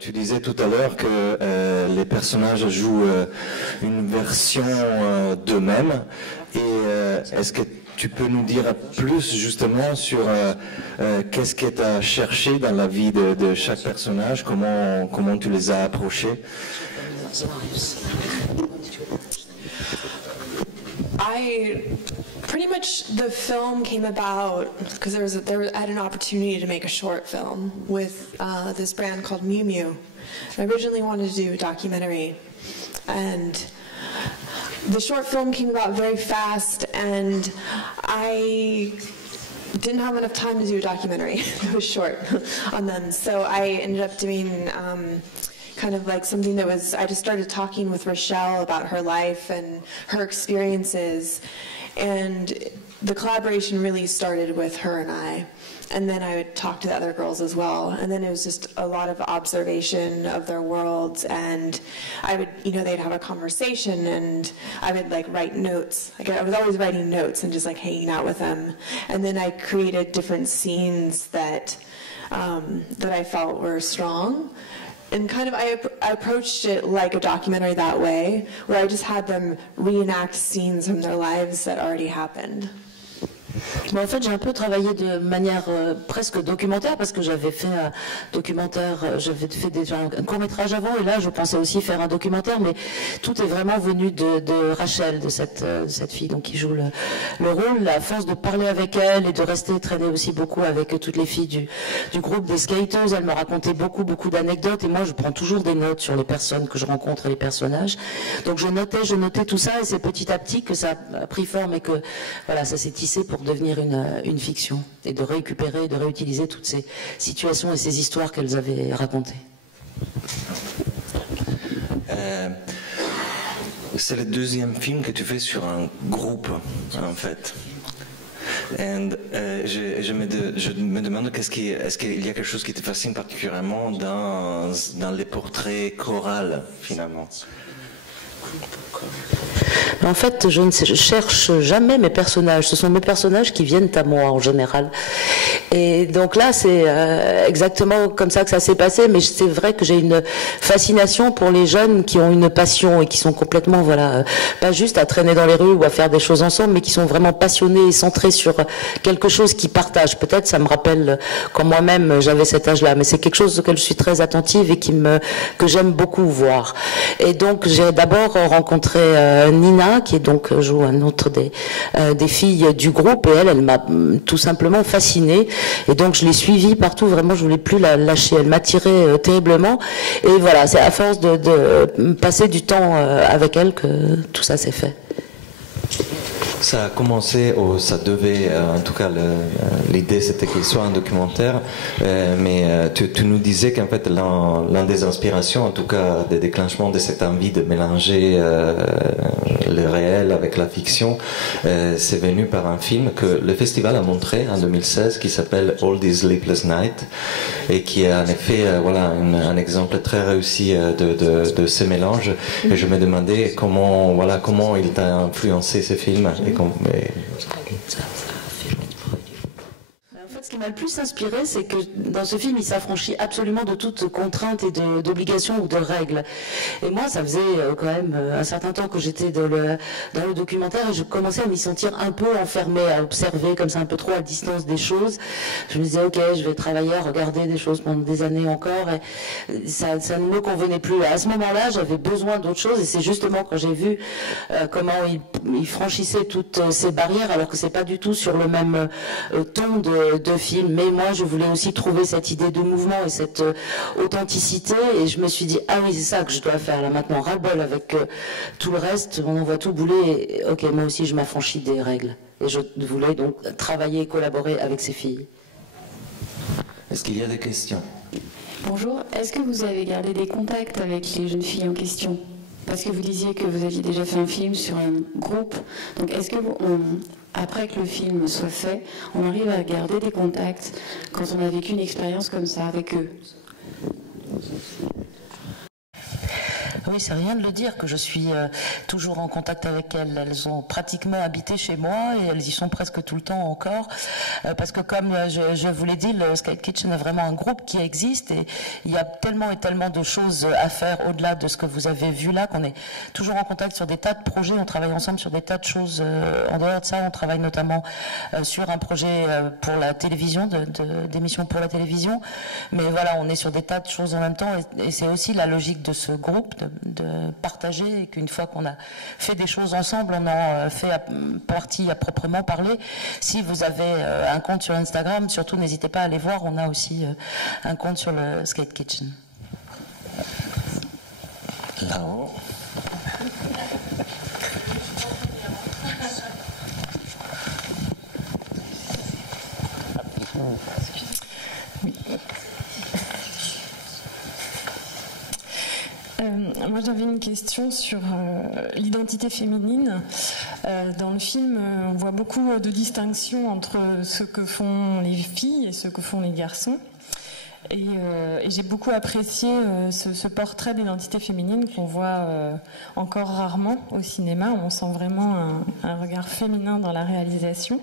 Tu disais tout à l'heure que les personnages jouent une version d'eux-mêmes. Et est-ce que tu peux nous dire plus justement sur qu'est-ce que tu as cherché dans la vie de chaque personnage, comment tu les as approchés? Pretty much the film came about because I had an opportunity to make a short film with this brand called Miu Miu. I originally wanted to do a documentary, and the short film came about very fast, and I didn't have enough time to do a documentary. It was short on them, so I ended up doing kind of like something that was, I just started talking with Rochelle about her life and her experiences, and the collaboration really started with her and I. And then I would talk to the other girls as well. And then it was just a lot of observation of their worlds. And I would, they'd have a conversation and I would like write notes. Like I was always writing notes and just like hanging out with them. And then I created different scenes that I felt were strong. And kind of I approached it like a documentary that way, where I just had them reenact scenes from their lives that already happened. Mais en fait, j'ai un peu travaillé de manière presque documentaire, parce que j'avais fait un documentaire, j'avais fait déjà un court-métrage avant, et là, je pensais aussi faire un documentaire, mais tout est vraiment venu de Rachel, de cette fille, donc qui joue le rôle. À force de parler avec elle et de rester traîner aussi beaucoup avec toutes les filles du groupe des skateuses, elle me racontait beaucoup d'anecdotes, et moi, je prends toujours des notes sur les personnes que je rencontre et les personnages. Donc, je notais tout ça, et c'est petit à petit que ça a pris forme et que, voilà, ça s'est tissé pour devenir une fiction et de récupérer, de réutiliser toutes ces situations et ces histoires qu'elles avaient racontées. C'est le deuxième film que tu fais sur un groupe, en fait. Et je me demande est-ce qu'il y a quelque chose qui te fascine particulièrement dans les portraits chorales, finalement? En fait, je cherche jamais mes personnages. Ce sont mes personnages qui viennent à moi en général. Et donc là, c'est exactement comme ça que ça s'est passé. Mais c'est vrai que j'ai une fascination pour les jeunes qui ont une passion et qui sont complètement, voilà, pas juste à traîner dans les rues ou à faire des choses ensemble, mais qui sont vraiment passionnés et centrés sur quelque chose qu'ils partagent. Peut-être ça me rappelle quand moi-même j'avais cet âge-là, mais c'est quelque chose auquel je suis très attentive et que j'aime beaucoup voir. Et donc j'ai d'abord rencontré Nina, qui est donc joue un autre des filles du groupe, et elle m'a tout simplement fascinée, et donc je l'ai suivie partout, vraiment je voulais plus la lâcher, elle m'attirait terriblement, et voilà, c'est à force de passer du temps avec elle que tout ça s'est fait. Ça a commencé, ça devait, en tout cas l'idée c'était qu'il soit un documentaire, mais tu nous disais qu'en fait l'un des inspirations, en tout cas des déclenchements de cette envie de mélanger le réel avec la fiction, c'est venu par un film que le festival a montré en 2016 qui s'appelle All These Sleepless Nights, et qui est en effet voilà, un exemple très réussi de ce mélange. Et je me demandais comment il t'a influencé ce film. Ce qui m'a le plus inspiré, c'est que dans ce film, il s'affranchit absolument de toute contrainte et d'obligation ou de règles. Et moi, ça faisait quand même un certain temps que j'étais dans le documentaire, et je commençais à m'y sentir un peu enfermée, à observer comme ça un peu trop à distance des choses. Je me disais, ok, je vais travailler à regarder des choses pendant des années encore, et ça ne me convenait plus. À ce moment-là, j'avais besoin d'autre chose, et c'est justement quand j'ai vu comment il franchissait toutes ces barrières, alors que c'est pas du tout sur le même ton de film, mais moi je voulais aussi trouver cette idée de mouvement et cette authenticité, et je me suis dit ah oui, c'est ça que je dois faire là maintenant, ras-le-bol avec tout le reste, on envoie tout bouler, et ok, moi aussi je m'affranchis des règles, et je voulais donc travailler et collaborer avec ces filles. Est-ce qu'il y a des questions? Bonjour, est-ce que vous avez gardé des contacts avec les jeunes filles en question? Parce que vous disiez que vous aviez déjà fait un film sur un groupe, donc est-ce que après que le film soit fait, on arrive à garder des contacts quand on a vécu une expérience comme ça avec eux? Oui, c'est rien de le dire que je suis toujours en contact avec elles. Elles ont pratiquement habité chez moi et elles y sont presque tout le temps encore. Parce que comme je vous l'ai dit, le Skate Kitchen est vraiment un groupe qui existe et il y a tellement et tellement de choses à faire au-delà de ce que vous avez vu là, qu'on est toujours en contact sur des tas de projets. On travaille ensemble sur des tas de choses. En dehors de ça, on travaille notamment sur un projet pour la télévision, d'émissions pour la télévision. Mais voilà, on est sur des tas de choses en même temps et c'est aussi la logique de ce groupe de partager et qu'une fois qu'on a fait des choses ensemble, on en fait partie à proprement parler. Si vous avez un compte sur Instagram, surtout n'hésitez pas à aller voir, on a aussi un compte sur le Skate Kitchen. Là-haut. Moi j'avais une question sur l'identité féminine. Dans le film, on voit beaucoup de distinctions entre ce que font les filles et ce que font les garçons. Et j'ai beaucoup apprécié ce portrait d'identité féminine qu'on voit encore rarement au cinéma. On sent vraiment un regard féminin dans la réalisation.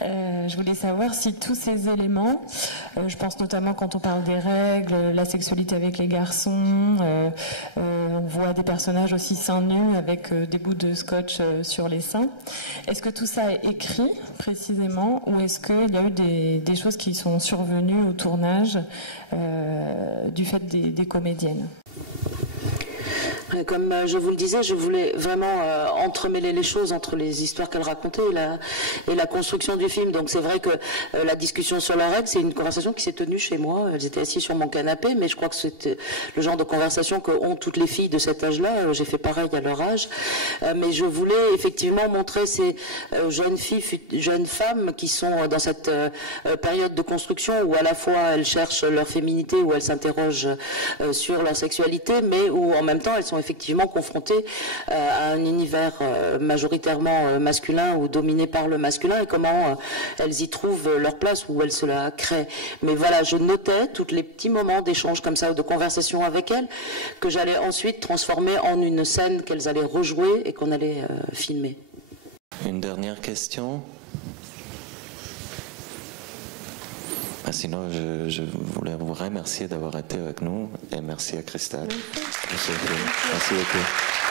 Je voulais savoir si tous ces éléments, je pense notamment quand on parle des règles, la sexualité avec les garçons, on voit des personnages aussi seins nus avec des bouts de scotch sur les seins. Est-ce que tout ça est écrit précisément ou est-ce qu'il y a eu des choses qui sont survenues au tournage du fait des comédiennes ? Comme je vous le disais, je voulais vraiment entremêler les choses entre les histoires qu'elle racontait et la construction du film. Donc c'est vrai que la discussion sur la règle, c'est une conversation qui s'est tenue chez moi. Elles étaient assises sur mon canapé, mais je crois que c'était le genre de conversation que ont toutes les filles de cet âge-là. J'ai fait pareil à leur âge. Mais je voulais effectivement montrer ces jeunes filles, jeunes femmes qui sont dans cette période de construction où à la fois elles cherchent leur féminité, où elles s'interrogent sur leur sexualité, mais où en même temps elles sont effectivement confrontées à un univers majoritairement masculin ou dominé par le masculin et comment elles y trouvent leur place, où elles se la créent. Mais voilà, je notais tous les petits moments d'échange comme ça ou de conversation avec elles que j'allais ensuite transformer en une scène qu'elles allaient rejouer et qu'on allait filmer. Une dernière question. Sinon, je voulais vous remercier d'avoir été avec nous et merci à Cristal. Merci beaucoup.